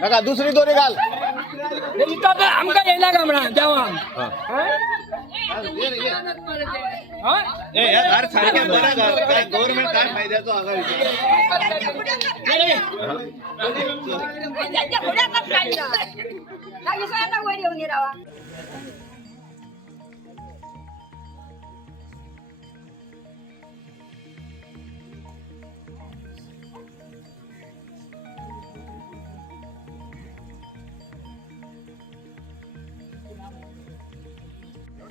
नका दुसरी दोरी घाल. आमका येणार का म्हणा जेव्हा या घर सारख्या बरं घर काय गव्हर्नमेंट काय फायद्याचं आगावी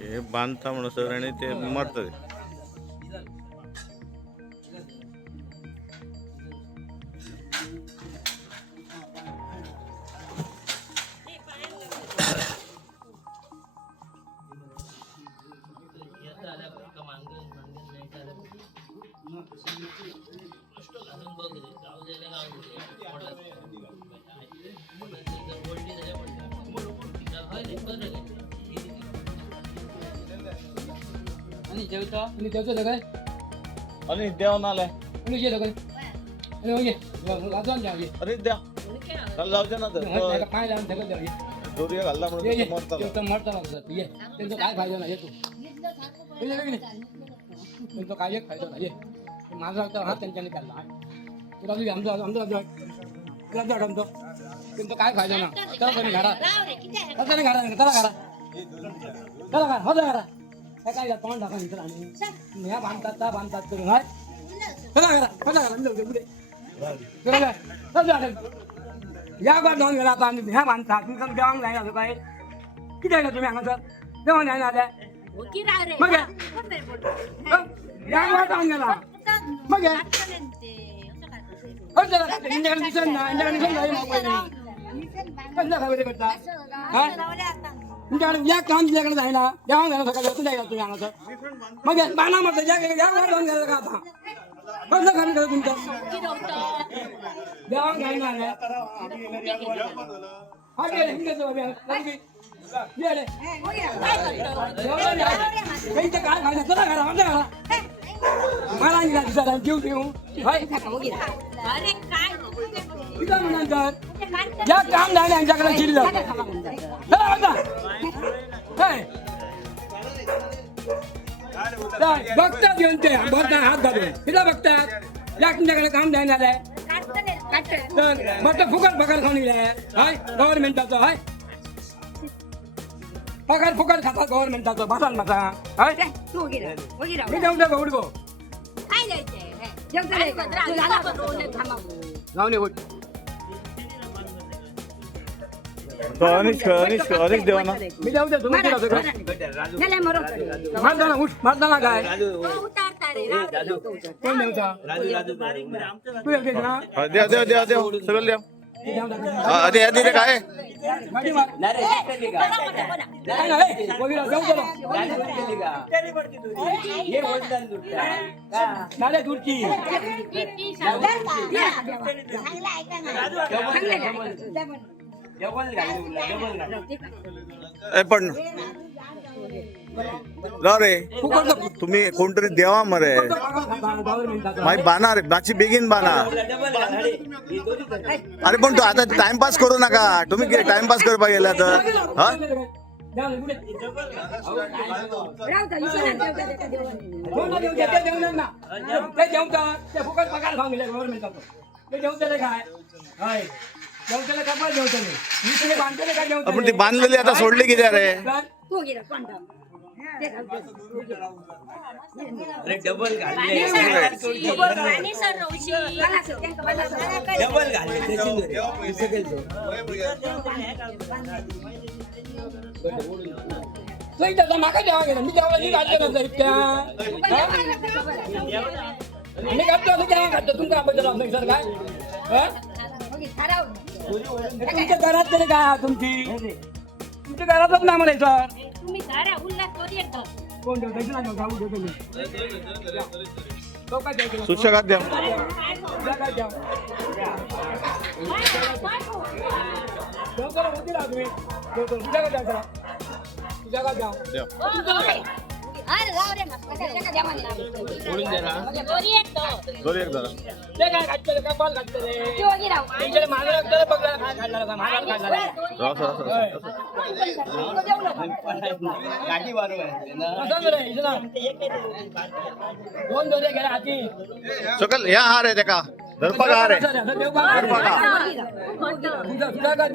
हे बांधता म्हणून सर आणि ते मरत आणि जेवतो सगळे आणि देऊन आलाय आणि जे सगळे आणि ओके लाजून जाऊ ये अरे द्या काल जाऊ दे ना तर काय लावून सगळं जाऊ ये दोरी घालला ये म्हणून मरता तो मरता ना ये त्यांचं काय फायदा नाही तू त्यांचं काय एक फायदा नाही माझा हा त्यांच्याने काढला तुला तुझी आमचं त्यांचं काय फायदा ना तर कोणी घरा कसं नाही घरा चला घरा हो घरा काय तोंड टाका मित्र आणि ह्या बांधतात त्या बांधतात करून हाय चला या बा दोन वेळा आता ह्या बांधतात मी कम जेवण नाही असं काय किती आहे का तुम्ही सांगा सर जेवण नाही ना मग या बा दोन वेळा मग इंडियाकडे दिसत ना इंडियाकडे दिसत नाही तुमच्याकडे या काम तुझ्याकडे जायला जेवण घ्यायला सकाळी तुम्ही जायला तुम्ही आणायचं मग बाणा म्हणतो जेवण घ्यायला का आता कसं काम करत तुमचं जेवण घ्यायला हा काय खायचं चला घरा आमच्या घरा मला गेला दिसायला जीव देऊ नंतर ज्या काम झाले यांच्याकडे शिल्लक बघतात घेऊन ते बघतात हात घालून तिला बघतात या तुमच्याकडे काम द्यायला आलंय तर मग फुकट पगार खाऊन हाय गव्हर्नमेंटाचं हाय पगार फुकट खातात गव्हर्नमेंटाचं बसाल बसा हाय मी जाऊन द्या उडगो जाऊन अनेक देवाना मी जाऊ दे तुम्ही मारताना काय कोण देवता तू येते ना द्या सगळं द्या आधी आधी ते काय दूरची पण रे तुम्ही कोणतरी देवा मरे माही बाना रे बाची बेगीन बाना अरे पण तू आता टाइमपास करू नका तुम्ही टाइमपास करपा गेला तर हा आपण ती बांधलेली आता सोडली की रे डबल माका जेव्हा गेला मी जेव्हा मी घातलं केव्हा घातलं तुमच्या बद्दल सर काय तुमच्या घरात तरी काय तुमची तुमच्या घरातच ना म्हणे सर कोण सुशेगात द्या ओढून दे ना. दोरी एक जरा. ते काय काढतले काय बॉल काढतले तुमच्याकडे माझं लागतं बघला काय काढला का माझा काढला गाठी बरोबर आहे ना. असं रे इथं ना. दोन दोरे गेले हाती सकल ह्या हार आहे का धरपक हार आहे. असं देव का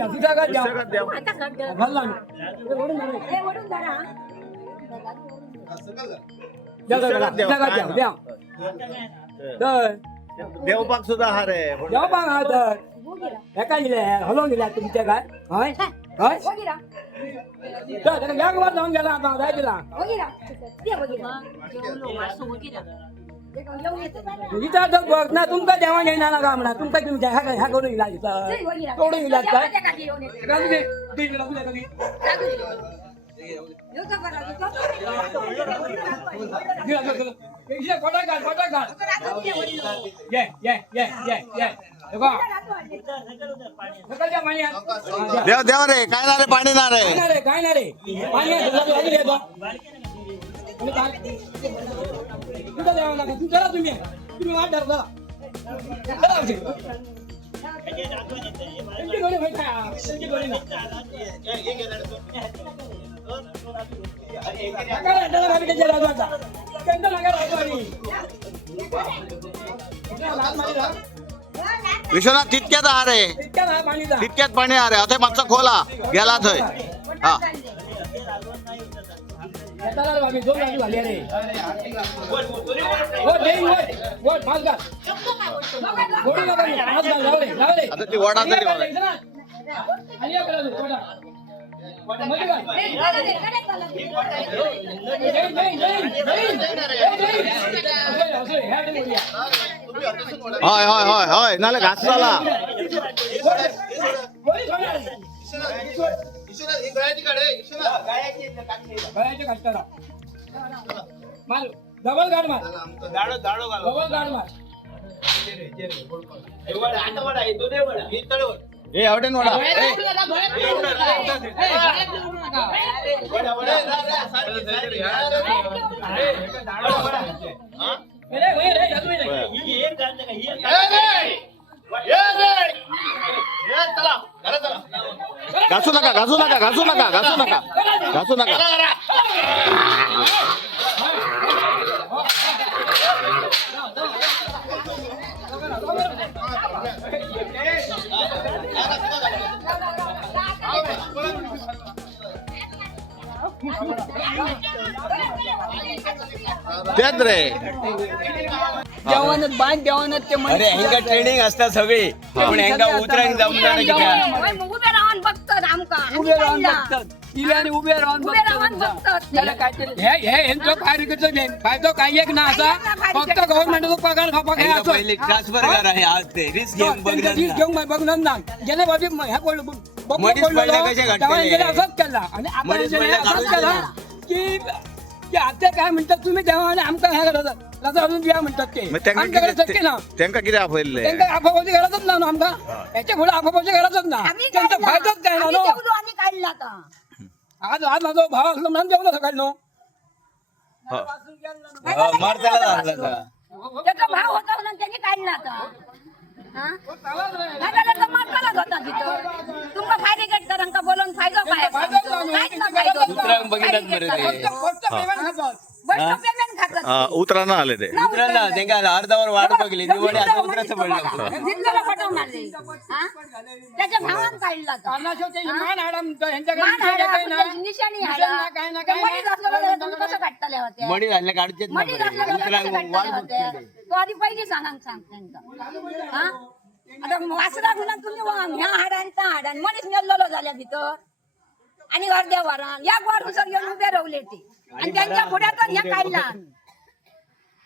तुझा का द्या घालला मी. ते ओढून दे रे. द्या देवपाक सुद्धा हार आहे. जेव्हा बघ हा तर एका दिले हलवून दिल्या तुमच्या काय होय होय तर त्याला बॅगवर जाऊन गेला आता जाय तिला इथं तर बघ ना तुमका जेव्हा येणार ना का म्हणा तुमका तुमच्या ह्या करून इलाज तोडून इलाज काय घालू दे. घालू दे कधी. फोटा काढ देव देव रे काय ना रे पाणी ना रे. काय ना रे पाणी तुम्ही वाट धरता विश्वनाथ तितक्यात हार आहे. तितक्यात पाणी हार आहे. आता मागचा खोला गेला थंय. हा आता ती वडा तरी होय होय होय होय नाले घास झाला. डबल गाड मार डबल गाड मार ए आवडेन वडा घासू नका घासू नका घासू नका घासू नका घासू नका. तेच रे जेवणात बांध जेवणात ते अरे हेंगा ट्रेनिंग असतात सगळी पण हेंगा उतरांक जमणार नाही किती उभे राहून बघतात आमका उभे राहून बघतात इल्याने उभे राहून बघतात त्याला काहीतरी यांचं फायदा काही एक ना असा फक्त गव्हर्नमेंटचा पगार खापा काय असं पहिले ट्रान्सफर करा हे आज ते रिस्क घेऊन बघणार रिस्क घेऊन बघणार ना गेले बाबी ह्या मधीच पडल्या कशा घटनेला? असंच केला आणि मधीच आपण पडल्या असंच काढून केला की आता काय म्हणतात तुम्ही तेव्हा आणि आमका ह्या करतात अजून द्या म्हणतात ते मग त्यांका आमच्याकडे शक्य ना त्यांका किती आपले त्यांना आफाबाजी गरजच ना आमका याच्या पुढे आफाबाजी गरजच ना त्यांचा फायदाच काय ना नो. आम्ही काढला आता आज आज माझा भाव असला म्हणून जेवलो सकाळी नो मारताला झालं का त्याचा भाव होता म्हणून त्यांनी काढला आता हा? नाही तर तो मारतालाच होता तिथं. तुमका फायदे कट करांका बोलून फायदा काय काहीच ना फायदा. उतरांक बघितलं बरं ते फक्त पेमेंट खातात. बस तो पेमेंट खातात. उतरा आले ते उतरायला त्यांना अर्धावर वाट बघली दिवाळी आता उतरायचं पडलं जिल्ह्याला पटवणार रे. हा? त्याच्या भावानं काढला आता. अन्नाशोचे मान हाडा म्हणतो, ह्यांच्याकडे मान निषेध हाडा, काही नाही. निशाणी निषेध हाडा. नाही, काही नाही, ते काही मडीत असलं तर तुम्ही कसं काढताले होत्या? मडी झाल्या काढतेच ना मडीत असलं तर कसं उतरांक काढताले वाट होत्या? बघते तो आधी पहिली सांग त्यांना. हा? आता वासरा गुन्हा तुम्ही ह्या हाडान त्या हाडान मनीस नेलेलो झाल्या भितर आणि अर्ध्या वारान या वारून सर घेऊन उभे रावले ते आणि त्यांच्या पुढ्यातच ह्या काढला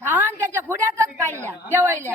भावान त्याच्या पुढ्यातच काढल्या जेवायला